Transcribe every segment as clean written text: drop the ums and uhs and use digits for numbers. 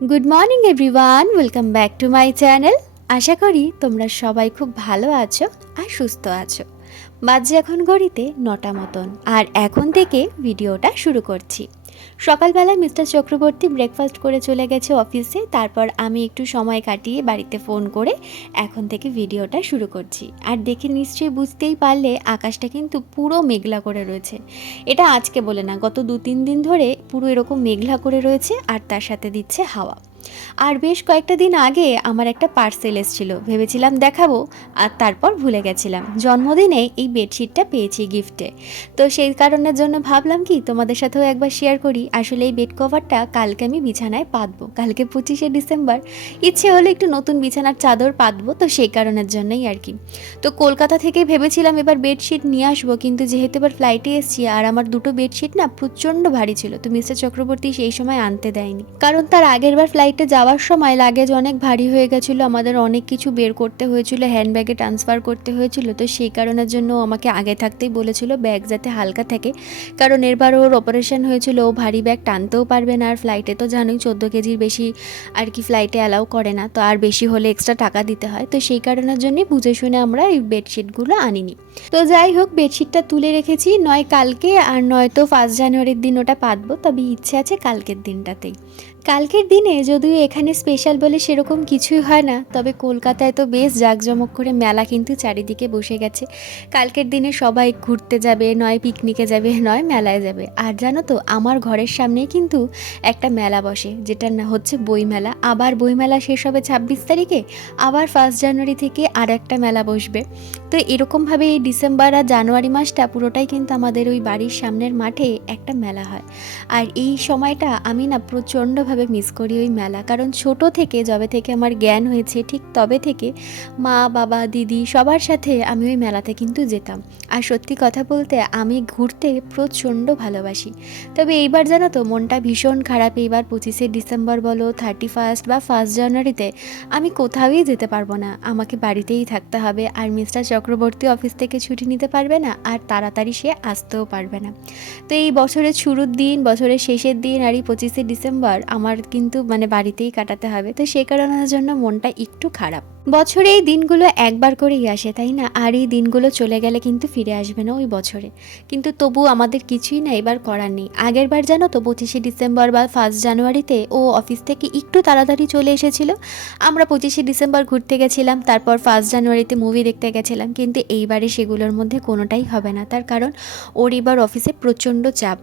Good morning everyone, welcome back to my channel. আশা করি তোমরা সবাই খুব ভালো আছো আর সুস্থ আছো। বাজে এখন ঘড়িতে 9টা মতন, আর এখন থেকে ভিডিওটা শুরু করছি। সকালবেলা মিস্টার চক্রবর্তী ব্রেকফাস্ট করে চলে গেছে অফিসে, তারপর আমি একটু সময় কাটিয়ে বাড়িতে ফোন করে এখন থেকে ভিডিওটা শুরু করছি। আর দেখে নিশ্চয়ই বুঝতেই পারলে আকাশটা কিন্তু পুরো মেঘলা করে রয়েছে। এটা আজকে বলে না, গত 2-3 দিন ধরে পুরো এরকম মেঘলা করে রয়েছে, আর তার সাথে দিচ্ছে হাওয়া। আর বেশ কয়েকটা দিন আগে আমার একটা পার্সেল এসেছিল, ভেবেছিলাম দেখাবো, আর তারপর ভুলে গেছিলাম। জন্মদিনে এই বেডশিটটা পেয়েছি গিফটে, তো সেই কারণের জন্য ভাবলাম কি তোমাদের সাথেও একবার শেয়ার করি। আসলে এই বেড কভারটা কালকে আমি বিছানায় পাতবো, কালকে 25শে ডিসেম্বর। ইচ্ছে হলো একটু নতুন বিছানার চাদর পাতবো, তো সেই কারণের জন্যই আর কি। তো কলকাতা থেকে ভেবেছিলাম এবার বেডশিট নিয়ে আসবো, কিন্তু যেহেতু এবার ফ্লাইটে এসেছি আর আমার দুটো বেডশিট না প্রচণ্ড ভারী ছিল, তো মিস্টার চক্রবর্তী সেই সময় আনতে দেয়নি, কারণ তার আগের বার ফ্লাইটে যাওয়ার সময় লাগেজ অনেক ভারী হয়ে গেছিলো, আমাদের অনেক কিছু বের করতে হয়েছিল, হ্যান্ডব্যাগে ট্রান্সফার করতে হয়েছিল। তো সেই কারণের জন্য আমাকে আগে থাকতেই বলেছিল ব্যাগ যাতে হালকা থাকে, কারণ এরবার ওর অপারেশন হয়েছিল, ও ভারী ব্যাগ টানতেও পারবে না। আর ফ্লাইটে তো জানোই 14 কেজির বেশি আর কি ফ্লাইটে অ্যালাউ করে না, তো আর বেশি হলে এক্সট্রা টাকা দিতে হয়। তো সেই কারণের জন্যই বুঝে শুনে আমরা এই বেডশিটগুলো আনিনি। তো যাই হোক, বেডশিটটা তুলে রেখেছি, নয় কালকে আর নয়তো 1 জানুয়ারির দিন ওটা পাতবো, তবে ইচ্ছে আছে কালকের দিনটাতেই। কালকের দিনে যদিও এখানে স্পেশাল বলে সেরকম কিছুই হয় না, তবে কলকাতায় তো বেশ জাঁকজমক করে মেলা কিন্তু চারিদিকে বসে গেছে। কালকের দিনে সবাই ঘুরতে যাবে, নয় পিকনিকে যাবে, নয় মেলায় যাবে। আর জানো তো, আমার ঘরের সামনেই কিন্তু একটা মেলা বসে, যেটা না হচ্ছে বইমেলা। আবার বইমেলা শেষ হবে 26 তারিখে, আবার 1 জানুয়ারি থেকে আর একটা মেলা বসবে। তো এরকমভাবে এই ডিসেম্বর আর জানুয়ারি মাসটা পুরোটাই কিন্তু আমাদের ওই বাড়ির সামনের মাঠে একটা মেলা হয়। আর এই সময়টা আমি না প্রচণ্ডভাবে মিস করি ওই মেলা, কারণ ছোট থেকে যবে থেকে আমার জ্ঞান হয়েছে ঠিক তবে থেকে মা বাবা দিদি সবার সাথে আমি ওই মেলাতে কিন্তু যেতাম। আর সত্যি কথা বলতে আমি ঘুরতে প্রচণ্ড ভালোবাসি। তবে এইবার জানো তো, মনটা ভীষণ খারাপ। এইবার 25শে ডিসেম্বর বলো, 31 বা 1 জানুয়ারিতে আমি কোথাওই যেতে পারবো না, আমাকে বাড়িতেই থাকতে হবে। আর মিস্টার চক্রবর্তী অফিস থেকে ছুটি নিতে পারবে না, আর তাড়াতাড়ি সে আসতেও পারবে না। তো এই বছরের শুরুর দিন, বছরের শেষের দিন আর এই 25শে ডিসেম্বর আমার কিন্তু বাড়িতেই কাটাতে হবে। তো সে কারণের জন্য মনটা একটু খারাপ। বছরে এই দিনগুলো একবার করেই আসে, তাই না? আর এই দিনগুলো চলে গেলে কিন্তু ফিরে আসবে না ওই বছরে। কিন্তু তবু আমাদের কিছুই না এবার করার নেই। আগের বার জানো তো, 25শে ডিসেম্বর বা 1 জানুয়ারিতে ও অফিস থেকে একটু তাড়াতাড়ি চলে এসেছিল। আমরা 25শে ডিসেম্বর ঘুরতে গেছিলাম, তারপর 1 জানুয়ারিতে মুভি দেখতে গেছিলাম। কিন্তু এইবারে সেগুলোর মধ্যে কোনোটাই হবে না, তার কারণ ওর এবার অফিসে প্রচণ্ড চাপ।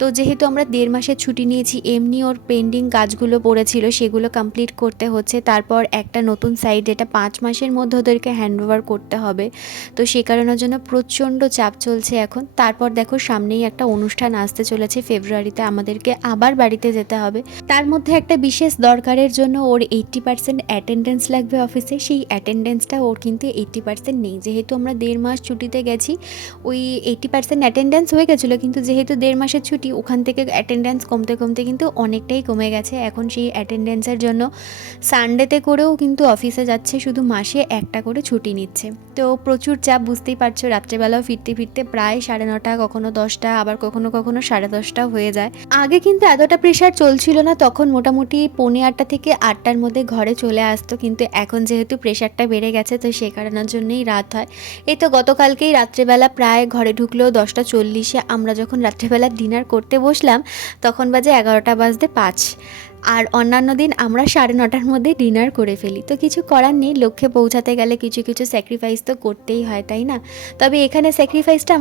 তো যেহেতু আমরা 1.5 মাসের ছুটি নিয়েছি, এমনি ওর পেন্ডিং কাজগুলো পড়েছিল, সেগুলো কমপ্লিট করতে হচ্ছে। তারপর একটা নতুন সাইট, যেটা 5 মাসের মধ্যে ওদেরকে হ্যান্ডওভার করতে হবে। তো সে কারণের জন্য প্রচণ্ড চাপ চলছে এখন। তারপর দেখো, সামনেই একটা অনুষ্ঠান আসতে চলেছে ফেব্রুয়ারিতে, আমাদেরকে আবার বাড়িতে যেতে হবে। তার মধ্যে একটা বিশেষ দরকারের জন্য ওর 80% অ্যাটেন্ডেন্স লাগবে অফিসে। সেই অ্যাটেন্ডেন্সটা ওর কিন্তু 80% নেই, যেহেতু আমরা 1.5 মাস ছুটিতে গেছি। ওই 80% অ্যাটেন্ডেন্স হয়ে গেছিলো, কিন্তু যেহেতু 1.5 মাসের ছুটি, ওখান থেকে অ্যাটেন্ডেন্স কমতে কমতে কিন্তু অনেকটাই কমে গেছে। এখন সেই অ্যাটেন্ডেন্সের জন্য সানডেতে করেও কিন্তু অফিসে যাচ্ছে, শুধু মাসে একটা করে ছুটি নিচ্ছে। তো প্রচুর চাপ, বুঝতেই পারছো। রাত্রেবেলাও ফিরতে ফিরতে প্রায় 9:30, কখনো 10টা, আবার কখনো কখনো 10:30 হয়ে যায়। আগে কিন্তু এতটা প্রেশার চলছিল না, তখন মোটামুটি 7:45 থেকে 8টার মধ্যে ঘরে চলে আসতো। কিন্তু এখন যেহেতু প্রেশারটা বেড়ে গেছে, তো সে কারণের জন্যই রাত হয়। এই তো গতকালকেই রাত্রেবেলা প্রায় ঘরে ঢুকলেও 10টা 40-এ। আমরা যখন রাত্রেবেলা ডিনার করতে বসলাম তখন বাজে 11টা 5। আর অন্যান্য দিন আমরা 9:30টার মধ্যে ডিনার করে ফেলি। তো কিছু করার নেই, লক্ষ্যে পৌঁছাতে গেলে কিছু কিছু স্যাক্রিফাইস তো করতেই হয়, তাই না? তবে এখানে স্যাক্রিফাইসটা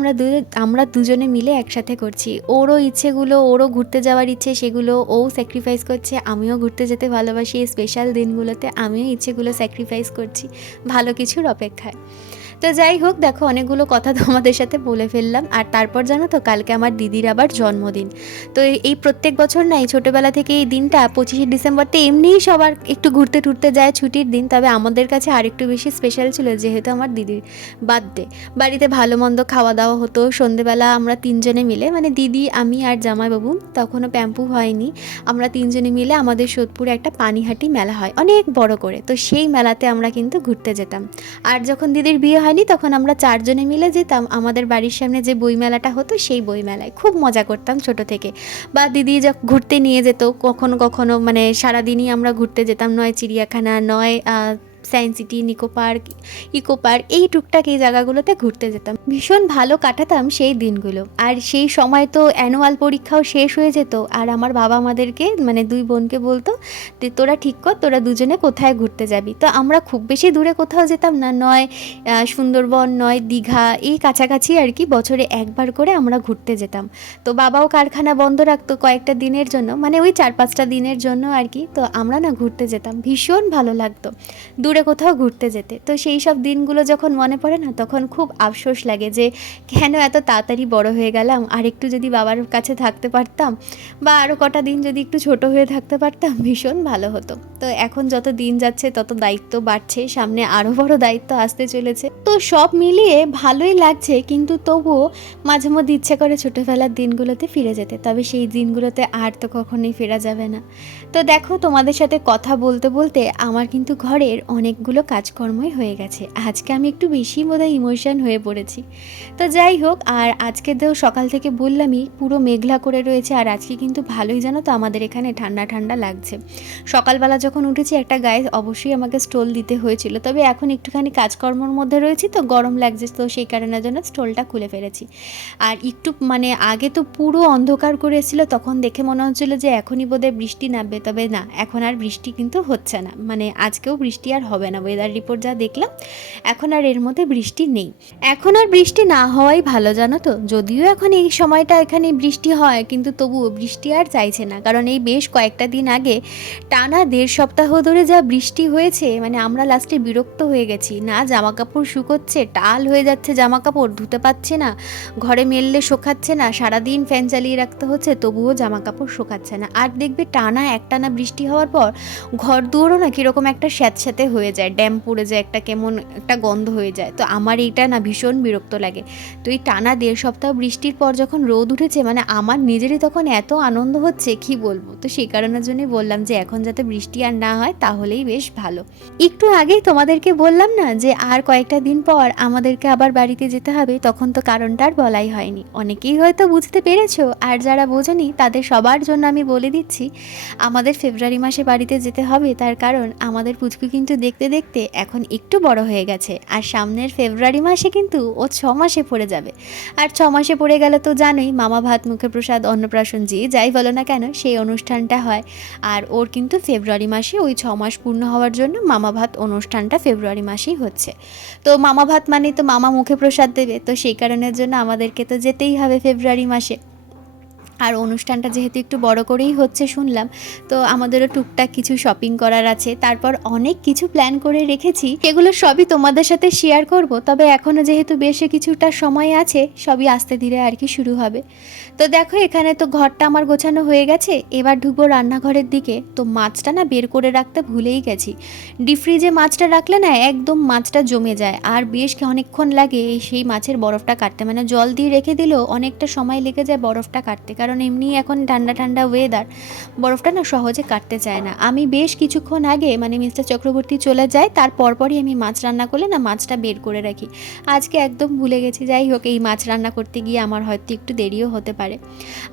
আমরা দুজনে মিলে একসাথে করছি। ওরও ইচ্ছেগুলো, ওরও ঘুরতে যাওয়ার ইচ্ছে, সেগুলো ও স্যাক্রিফাইস করছে। আমিও ঘুরতে যেতে ভালোবাসি, এই স্পেশাল দিনগুলোতে আমিও ইচ্ছেগুলো স্যাক্রিফাইস করছি ভালো কিছুর অপেক্ষায়। তো যাই হোক, দেখো অনেকগুলো কথা তোমাদের সাথে বলে ফেললাম। আর তারপর জানো তো, কালকে আমার দিদির আবার জন্মদিন। তো এই প্রত্যেক বছর না, এই ছোটোবেলা থেকে এই দিনটা 25শে ডিসেম্বরতে এমনিই সবার একটু ঘুরতে টুরতে যায়, ছুটির দিন। তবে আমাদের কাছে আরেকটু বেশি স্পেশাল ছিল, যেহেতু আমার দিদির বার্থডে। বাড়িতে ভালো মন্দ খাওয়া দাওয়া হতো। সন্ধেবেলা আমরা 3জনে মিলে, দিদি, আমি আর জামাইবাবু, তখনও প্যাম্পু হয়নি, আমরা 3জনে মিলে আমাদের সোদপুরে একটা পানিহাটি মেলা হয় অনেক বড় করে। তো সেই মেলাতে আমরা কিন্তু ঘুরতে যেতাম। আর যখন দিদির বিয়ে হয়নি, তখন আমরা 4 জনে মিলে যেতাম আমাদের বাড়ির সামনে যে বইমেলাটা হতো সেই বইমেলায়। খুব মজা করতাম ছোট থেকে। বা দিদি ঘুরতে নিয়ে যেত কখনো কখনো, মানে সারাদিনই আমরা ঘুরতে যেতাম, নয় চিড়িয়াখানা, নয় সায়েন্স সিটি, ইকো পার্ক, এই টুকটাক এই জায়গাগুলোতে ঘুরতে যেতাম। ভীষণ ভালো কাটাতাম সেই দিনগুলো। আর সেই সময় তো অ্যানুয়াল পরীক্ষাও শেষ হয়ে যেত, আর আমার বাবা আমাদেরকে মানে 2 বোনকে বলতো যে তোরা ঠিক কর তোরা দুজনে কোথায় ঘুরতে যাবি। তো আমরা খুব বেশি দূরে কোথাও যেতাম না, নয় সুন্দরবন, নয় দীঘা, এই কাছাকাছি আর কি বছরে একবার করে আমরা ঘুরতে যেতাম। তো বাবাও কারখানা বন্ধ রাখতো কয়েকটা দিনের জন্য, মানে ওই 4-5টা দিনের জন্য আর কি। তো আমরা না ঘুরতে যেতাম, ভীষণ ভালো লাগতো দূরে কোথাও ঘুরতে যেতে। তো সেই সব দিনগুলো যখন মনে পড়ে না, তখন খুব আফসোস লাগে যে কেন এত তাড়াতাড়ি বড় হয়ে গেলাম, আর একটু যদি বাবার কাছে থাকতে পারতাম, বা আরও কটা দিন যদি একটু ছোট হয়ে থাকতে পারতাম, ভীষণ ভালো হতো। তো এখন যত দিন যাচ্ছে তত দায়িত্ব বাড়ছে, সামনে আরও বড় দায়িত্ব আসতে চলেছে। তো সব মিলিয়ে ভালোই লাগছে, কিন্তু তবুও মাঝে মধ্যে ইচ্ছে করে ছোটোবেলার দিনগুলোতে ফিরে যেতে। তবে সেই দিনগুলোতে আর তো কখনোই ফেরা যাবে না। তো দেখো, তোমাদের সাথে কথা বলতে বলতে আমার কিন্তু ঘরের অনেকগুলো কাজকর্মই হয়ে গেছে। আজকে আমি একটু বেশি বোধহয় ইমোশন হয়ে পড়েছি। তো যাই হোক, আর আজকে তো সকাল থেকে বললামই পুরো মেঘলা করে রয়েছে, আর আজকে কিন্তু ভালোই জানো তো আমাদের এখানে ঠান্ডা ঠান্ডা লাগছে। সকালবেলা যখন উঠেছি একটা গায়ে অবশ্যই আমাকে স্টোল দিতে হয়েছিল, তবে এখন একটুখানি কাজকর্মের মধ্যে রয়েছি তো গরম লাগছে, তো সেই কারণের জন্য স্টোলটা খুলে ফেলেছি। আর একটু মানে আগে তো পুরো অন্ধকার করে এসেছিলো, তখন দেখে মনে হচ্ছিলো যে এখনই বোধহয় বৃষ্টি নামবে, তবে না, এখন আর বৃষ্টি কিন্তু হচ্ছে না, মানে আজকেও বৃষ্টি আর হবে না। ওয়েদার রিপোর্ট যা দেখলাম, এখন আর এর মধ্যে বৃষ্টি নেই। এখন আর বৃষ্টি না হওয়াই ভালো জানো তো। যদিও এখন এই সময়টা এখানে বৃষ্টি হয়, কিন্তু তবুও বৃষ্টি আর চাইছে না, কারণ এই বেশ কয়েকটা দিন আগে টানা 1.5 সপ্তাহ ধরে যা বৃষ্টি হয়েছে, মানে আমরা লাস্টে বিরক্ত হয়ে গেছি। না জামা কাপড় শুকোচ্ছে, টাল হয়ে যাচ্ছে জামা কাপড়, ধুতে পারছে না, ঘরে মেললে শোকাচ্ছে না, সারাদিন ফ্যান চালিয়ে রাখতে হচ্ছে, তবুও জামা কাপড় শোকাচ্ছে না। আর দেখবে একটানা বৃষ্টি হওয়ার পর ঘর দুয়ারও না কীরকম একটা স্যাঁতস্যাঁতে হয়ে যায়, ড্যাম পড়ে যায়, একটা কেমন একটা গন্ধ হয়ে যায়। তো আমার এইটা না ভীষণ বিরক্ত লাগে। তো এই টানা 1.5 সপ্তাহ বৃষ্টির পর যখন রোদ উঠেছে, মানে আমার নিজেরই তখন এত আনন্দ হচ্ছে কি বলবো। তো সেই কারণের জন্যই বললাম যে এখন যাতে বৃষ্টি আর না হয় তাহলেই বেশ ভালো। একটু আগেই তোমাদেরকে বললাম না যে আর কয়েকটা দিন পর আমাদেরকে আবার বাড়িতে যেতে হবে, তখন তো কারণটা আর বলাই হয়নি। অনেকেই হয়তো বুঝতে পেরেছো, আর যারা বোঝেনি তাদের সবার জন্য আমি বলে দিচ্ছি, আমাদের ফেব্রুয়ারি মাসে বাড়িতে যেতে হবে। তার কারণ আমাদের পুচকু কিন্তু দেখতে দেখতে এখন একটু বড় হয়ে গেছে, আর সামনের ফেব্রুয়ারি মাসে কিন্তু ও 6 মাসে পড়ে যাবে। আর 6 মাসে পড়ে গেলে তো জানোই, মামা ভাত, মুখে প্রসাদ, অন্নপ্রাশন যে যাই বলো না কেন, সেই অনুষ্ঠানটা হয়। আর ওর কিন্তু ফেব্রুয়ারি মাসে ওই 6 মাস পূর্ণ হওয়ার জন্য মামা ভাত অনুষ্ঠানটা ফেব্রুয়ারি মাসেই হচ্ছে। তো মামা ভাত মানে তো মামা মুখে প্রসাদ দেবে, তো সেই কারণের জন্য আমাদেরকে তো যেতেই হবে ফেব্রুয়ারি মাসে। আর অনুষ্ঠানটা যেহেতু একটু বড় করেই হচ্ছে শুনলাম, তো আমাদেরও টুকটাক কিছু শপিং করার আছে, তারপর অনেক কিছু প্ল্যান করে রেখেছি, সেগুলো সবই তোমাদের সাথে শেয়ার করব। তবে এখনও যেহেতু বেশ কিছুটা সময় আছে, সবই আস্তে ধীরে আর কি শুরু হবে। তো দেখো, এখানে তো ঘরটা আমার গোছানো হয়ে গেছে, এবার ঢুকবো রান্নাঘরের দিকে। তো মাছটা না বের করে রাখতে ভুলেই গেছি। ডিপ ফ্রিজে মাছটা রাখলে না একদম মাছটা জমে যায়, আর বেশ অনেকক্ষণ লাগে সেই মাছের বরফটা কাটতে, মানে জল দিয়ে রেখে দিলেও অনেকটা সময় লেগে যায় বরফটা কাটতে, কারণ এমনি এখন ঠান্ডা ঠান্ডা ওয়েদার, বরফটা না সহজে কাটতে চায় না। আমি বেশ কিছুক্ষণ আগে মানে মিস্টার চক্রবর্তী চলে যায়, তার পরপরই আমি মাছ রান্না করলে না মাছটা বের করে রাখি। আজকে একদম ভুলে গেছি। যাই হোক, এই মাছ রান্না করতে গিয়ে আমার হয়তো একটু দেরিও হতে পারে।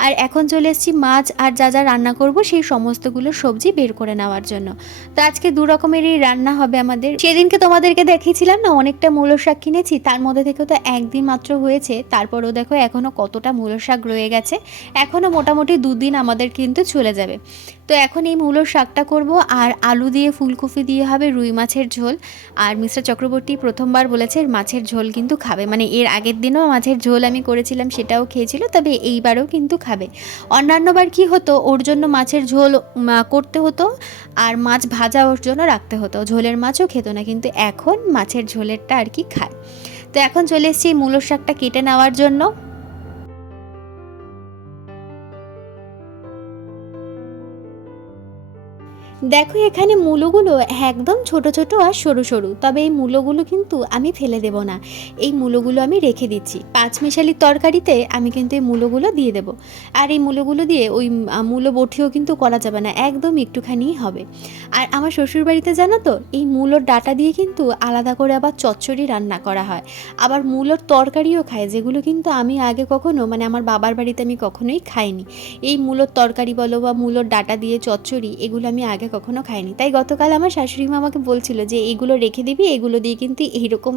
আর এখন চলে এসেছি মাছ আর যা যা রান্না করব সেই সমস্তগুলো সবজি বের করে নেওয়ার জন্য। তো আজকে 2 রকমেরই রান্না হবে আমাদের। সেদিনকে তোমাদেরকে দেখিয়েছিলাম না অনেকটা মূলো শাক কিনেছি, তার মধ্যে থেকে তো একদিন মাত্র হয়েছে, তারপরও দেখো এখনও কতটা মূলো শাক রয়ে গেছে, এখনও মোটামুটি 2 দিন আমাদের কিন্তু চলে যাবে। তো এখন এই মূলো শাকটা করব, আর আলু দিয়ে ফুলকপি দিয়ে হবে রুই মাছের ঝোল। আর মিস্টার চক্রবর্তী প্রথমবার বলেছে মাছের ঝোল কিন্তু খাবে, মানে এর আগের দিনও মাছের ঝোল আমি করেছিলাম সেটাও খেয়েছিল, তবে এইবারও কিন্তু খাবে। অন্যান্যবার কি হতো, ওর জন্য মাছের ঝোল করতে হতো, আর মাছ ভাজা ওর জন্য রাখতে হতো, ঝোলের মাছও খেত না, কিন্তু এখন মাছের ঝোলেরটা আর কি খায়। তো এখন চলে এসেছি মূলো শাকটা কেটে নেওয়ার জন্য। দেখো এখানে মূলোগুলো একদম ছোট ছোট আর সরু সরু, তবে এই মূলোগুলো কিন্তু আমি ফেলে দেব না, এই মূলোগুলো আমি রেখে দিচ্ছি। পাঁচমিশালির তরকারিতে আমি কিন্তু এই মূলোগুলো দিয়ে দেবো। আর এই মূলোগুলো দিয়ে ওই মূলো বটিও কিন্তু করা যাবে না, একদম একটুখানিই হবে। আর আমার শ্বশুরবাড়িতে জানো তো, এই মূলোর ডাঁটা দিয়ে কিন্তু আলাদা করে আবার চচ্চড়ি রান্না করা হয়, আবার মূলোর তরকারিও খায়, যেগুলো কিন্তু আমি আগে কখনো মানে আমার বাবার বাড়িতে আমি কখনোই খাইনি। এই মূলোর তরকারি বলো বা মূলোর ডাঁটা দিয়ে চচ্চড়ি, এগুলো আমি আগে কখনো খাইনি। তাই গতকাল আমার শাশুড়ি মা আমাকে বলছিল যে এগুলো রেখে দিবি, এগুলো দিয়ে কিন্তু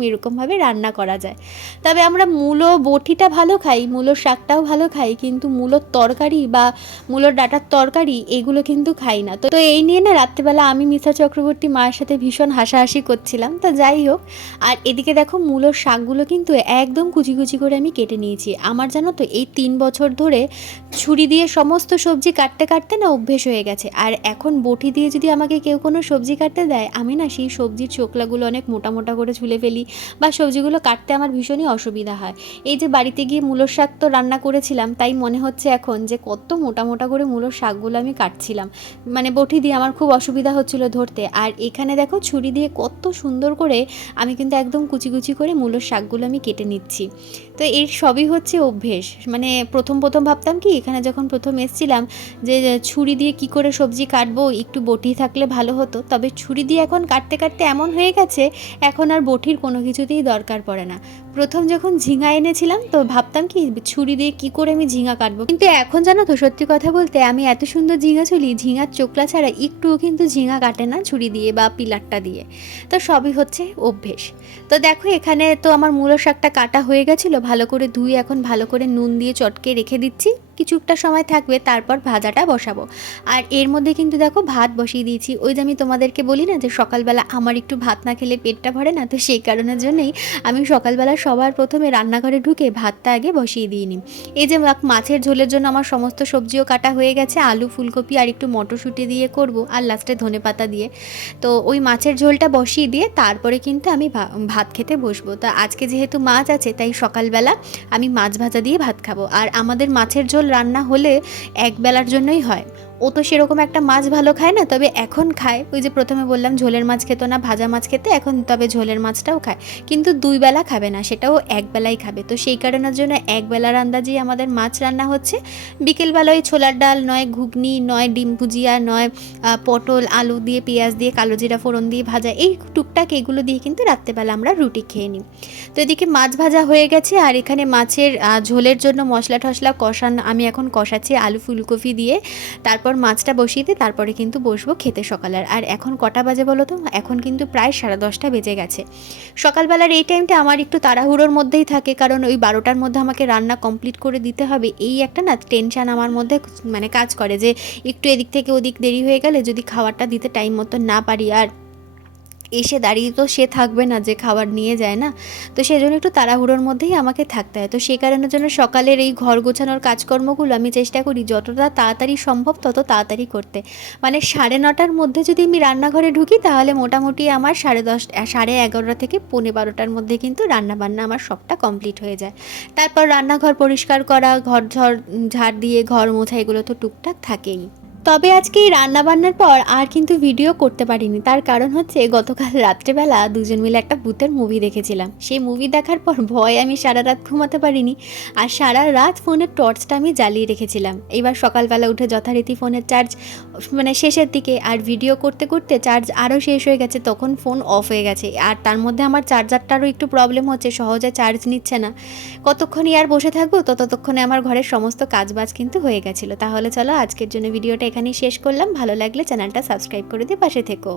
এরকমভাবে রান্না করা যায়। তবে আমরা মূলো বটিটা ভালো খাই, মূলোর শাকটাও ভালো খাই, কিন্তু মূলোর তরকারি বা মূলোর ডাঁটার তরকারি এগুলো কিন্তু খাই না। তো এই নিয়ে না রাত্রেবেলা আমি মিশা চক্রবর্তী মায়ের সাথে ভীষণ হাসাহাসি করছিলাম। তো যাই হোক, আর এদিকে দেখো মূলোর শাকগুলো কিন্তু একদম কুচি কুচি করে আমি কেটে নিয়েছি। আমার জানো তো এই 3 বছর ধরে ছুরি দিয়ে সমস্ত সবজি কাটতে কাটতে না অভ্যেস হয়ে গেছে। আর এখন বটি দিয়ে যদি আমাকে কেউ কোনো সবজি কাটতে দেয়, আমি না সেই সবজির চোখলাগুলো অনেক মোটা মোটা করে ছুলে ফেলি, বা সবজিগুলো কাটতে আমার ভীষণই অসুবিধা হয়। এই যে বাড়িতে গিয়ে মূলোর শাক তো রান্না করেছিলাম, তাই মনে হচ্ছে এখন যে কত মোটা মোটা করে মূলোর শাকগুলো আমি কাটছিলাম, মানে বটি দিয়ে আমার খুব অসুবিধা হচ্ছিল ধরতে। আর এখানে দেখো ছুরি দিয়ে কত সুন্দর করে আমি কিন্তু একদম কুচি কুচি করে মূলোর শাকগুলো আমি কেটে নিচ্ছি। তো এর সবই হচ্ছে অভ্যেস। মানে প্রথম ভাবতাম কি, এখানে যখন প্রথম এসেছিলাম, যে ছুরি দিয়ে কি করে সবজি কাটবো, একটু বটি থাকলে ভালো হতো। তবে ছুরি দিয়ে এখন কাটতে কাটতে এমন হয়ে গেছে, এখন আর বটির কোনো কিছুতেই দরকার পড়ে না। প্রথম যখন ঝিঙা এনেছিলাম তো ভাবতাম কি ছুরি দিয়ে কি করে আমি ঝিঙা কাটবো, কিন্তু এখন জানো তো সত্যি কথা বলতে আমি এত সুন্দর ঝিঙা চুলি, ঝিঙার চোকলা ছাড়া একটুও কিন্তু ঝিঙা কাটে না ছুরি দিয়ে বা পিলারটা দিয়ে। তো সবই হচ্ছে অভ্যেস। তো দেখো এখানে তো আমার মূলো শাকটা কাটা হয়ে গেছিলো, ভালো করে ধুয়ে এখন ভালো করে নুন দিয়ে চটকে রেখে দিচ্ছি। কিছুটা সময় থাকবে, তারপর ভাজাটা বসাবো। আর এর মধ্যে কিন্তু দেখো ভাত বসিয়ে দিয়েছি। ওই যে আমি তোমাদেরকে বলি না যে সকালবেলা আমার একটু ভাত না খেলে পেটটা ভরে না, তো সেই কারণের জন্যই আমি সকালবেলা সবার প্রথমে রান্নাঘরে ঢুকে ভাতটা আগে বসিয়ে দিয়ে নিই। এই যে মাছের ঝোলের জন্য আমার সমস্ত সবজিও কাটা হয়ে গেছে, আলু ফুলকপি আর একটু মটরশুঁটি দিয়ে করব, আর লাস্টে ধনেপাতা দিয়ে। তো ওই মাছের ঝোলটা বসিয়ে দিয়ে তারপরে কিন্তু আমি ভাত খেতে বসবো। তা আজকে যেহেতু মাছ আছে, তাই সকালবেলা আমি মাছ ভাজা দিয়ে ভাত খাবো। আর আমাদের মাছের ঝোল রান্না হলে এক বেলার জন্যই হয়। ও তো সেরকম একটা মাছ ভালো খায় না, তবে এখন খায়। ওই যে প্রথমে বললাম ঝোলের মাছ খেতো না, ভাজা মাছ খেতে, এখন তবে ঝোলের মাছটাও খায়, কিন্তু 2 বেলা খাবে না, সেটাও এক বেলাই খাবে। তো সেই কারণের জন্য এক বেলার আন্দাজেই আমাদের মাছ রান্না হচ্ছে। বিকেলবেলা ওই ছোলার ডাল, নয় ঘুগনি, নয় ডিম ভুজিয়া, নয় পটল আলু দিয়ে পেঁয়াজ দিয়ে কালো জিরা ফোড়ন দিয়ে ভাজা, এই টুকটাক এগুলো দিয়ে কিন্তু রাত্রেবেলা আমরা রুটি খেয়ে নিই। তো এদিকে মাছ ভাজা হয়ে গেছে, আর এখানে মাছের ঝোলের জন্য মশলা টশলা আমি এখন কষাচ্ছি আলু ফুলকপি দিয়ে। তারপর মাছটা বসিয়ে দিয়ে তারপরে কিন্তু বসবো খেতে সকালের। আর এখন কটা বাজে বলো তো? এখন কিন্তু প্রায় 10:30 বেজে গেছে। সকালবেলার এই টাইমটা আমার একটু তাড়াহুড়োর মধ্যেই থাকে, কারণ ওই 12টার মধ্যে আমাকে রান্না কমপ্লিট করে দিতে হবে। এই একটা না টেনশান আমার মধ্যে মানে কাজ করে, যে একটু এদিক থেকে ওদিক দেরি হয়ে গেলে যদি খাবারটা দিতে টাইম মতো না পারি, আর এসে দাঁড়িয়ে তো সে থাকবে না যে খাবার নিয়ে যায় না, তো সেই জন্য একটু তাড়াহুড়োর মধ্যেই আমাকে থাকতে হয়। তো সেই কারণের জন্য সকালের এই ঘর গোছানোর কাজকর্মগুলো আমি চেষ্টা করি যতটা তাড়াতাড়ি সম্ভব তত তাড়াতাড়ি করতে। মানে 9:30টার মধ্যে যদি আমি রান্নাঘরে ঢুকি, তাহলে মোটামুটি আমার 10:30 11:30 থেকে 12:15টার মধ্যে কিন্তু রান্নাবান্না আমার সবটা কমপ্লিট হয়ে যায়। তারপর রান্নাঘর পরিষ্কার করা, ঘর ঝাড় দিয়ে ঘর মোছা, এগুলো তো টুকটাক থাকেই। তবে আজকে এই রান্নাবান্নার পর আর কিন্তু ভিডিও করতে পারিনি, তার কারণ হচ্ছে গতকাল রাত্রেবেলা দুজন মিলে একটা ভূতের মুভি দেখেছিলাম। সেই মুভি দেখার পর ভয় আমি সারা রাত ঘুমাতে পারিনি, আর সারা রাত ফোনের টর্চটা আমি জ্বালিয়ে রেখেছিলাম। এবার সকালবেলা উঠে যথারীতি ফোনের চার্জ মানে শেষের দিকে, আর ভিডিও করতে করতে চার্জ আরও শেষ হয়ে গেছে, তখন ফোন অফ হয়ে গেছে। আর তার মধ্যে আমার চার্জারটারও একটু প্রবলেম হচ্ছে, সহজে চার্জ নিচ্ছে না। কতক্ষণই আর বসে থাকবো, ততক্ষণে আমার ঘরের সমস্ত কাজবাজ কিন্তু হয়ে গেছিলো। তাহলে চলো আজকের জন্য ভিডিওটা এখানেই শেষ করলাম। ভালো লাগলে চ্যানেলটা সাবস্ক্রাইব করে দিয়ে পাশে থেকো।